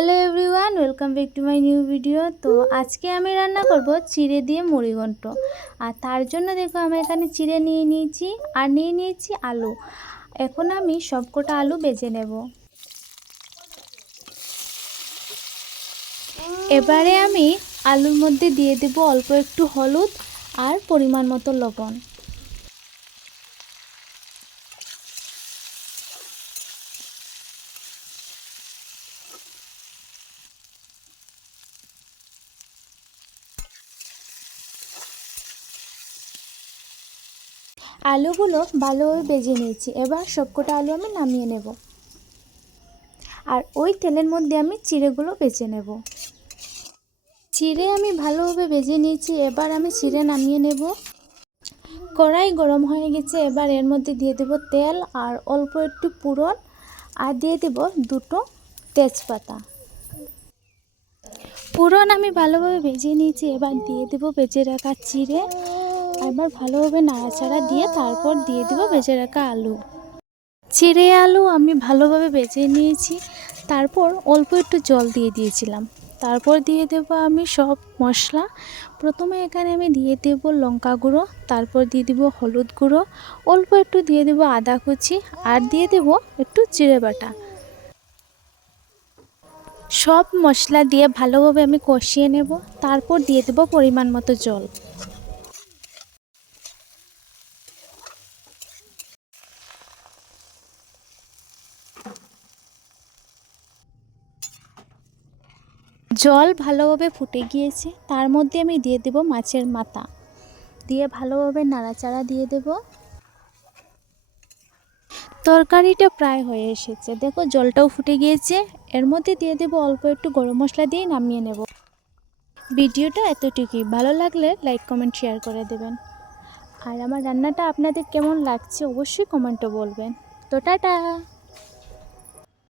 Hello everyone, welcome back to my new video. তো আজকে আমি রান্না করব চিড়ে দিয়ে মুড়িঘণ্ট। আর তার জন্য দেখো আমি এখানে চিড়ে নিয়ে নিয়েছি আর নিয়ে নিয়েছি আলু। এখন আমি সবকটা আলু বেজে নেব। এবারে আমি আলুর মধ্যে দিয়ে দেব অল্প একটু হলুদ আর পরিমাণ মতো লবণ। আলুগুলো ভালোভাবে ভেজে নিয়েছি। এবার সবকটা আলু আমি নামিয়ে নেব আর ওই তেলের মধ্যে আমি চিড়েগুলো ভেজে নেব। চিড়ে আমি ভালোভাবে ভেজে নিয়েছি। এবার আমি চিড়ে নামিয়ে নেব। কড়াই গরম হয়ে গেছে। এবার এর মধ্যে দিয়ে দেব তেল আর অল্প একটু পুরন আর দিয়ে দেব দুটো তেজপাতা। পুরন আমি ভালোভাবে ভেজে নিয়েছি। এবার দিয়ে দেব ভেজে রাখা চিড়ে। এবার ভালোভাবে নাড়াচাড়া দিয়ে তারপর দিয়ে দেব ভেজে রাখা আলু। চিড়ে আলু আমি ভালোভাবে ভেজে নিয়েছি। তারপর অল্প একটু জল দিয়ে দিয়েছিলাম। তারপর দিয়ে দেব আমি সব মশলা। প্রথমে এখানে আমি দিয়ে দেব লঙ্কা গুঁড়ো, তারপর দিয়ে দেব হলুদ গুঁড়ো, অল্প একটু দিয়ে দেব আদা কুচি আর দিয়ে দেব একটু জিরে বাটা। সব মশলা দিয়ে ভালোভাবে আমি কষিয়ে নেব। তারপর দিয়ে দেব পরিমাণ মতো জল। জল ভালোভাবে ফুটে গিয়েছে। তার মধ্যে আমি দিয়ে দেব মাছের মাথা, দিয়ে ভালোভাবে নাড়াচাড়া দিয়ে দেব। তরকারিটা প্রায় হয়ে এসেছে। দেখো জলটাও ফুটে গিয়েছে। এর মধ্যে দিয়ে দেব অল্প একটু গরম মশলা দিয়ে নামিয়ে নেব। ভিডিওটা এতটুকুই। ভালো লাগলে লাইক কমেন্ট শেয়ার করে দেবেন। আর আমার রান্নাটা আপনাদের কেমন লাগছে অবশ্যই কমেন্টে বলবেন। তো টাটা।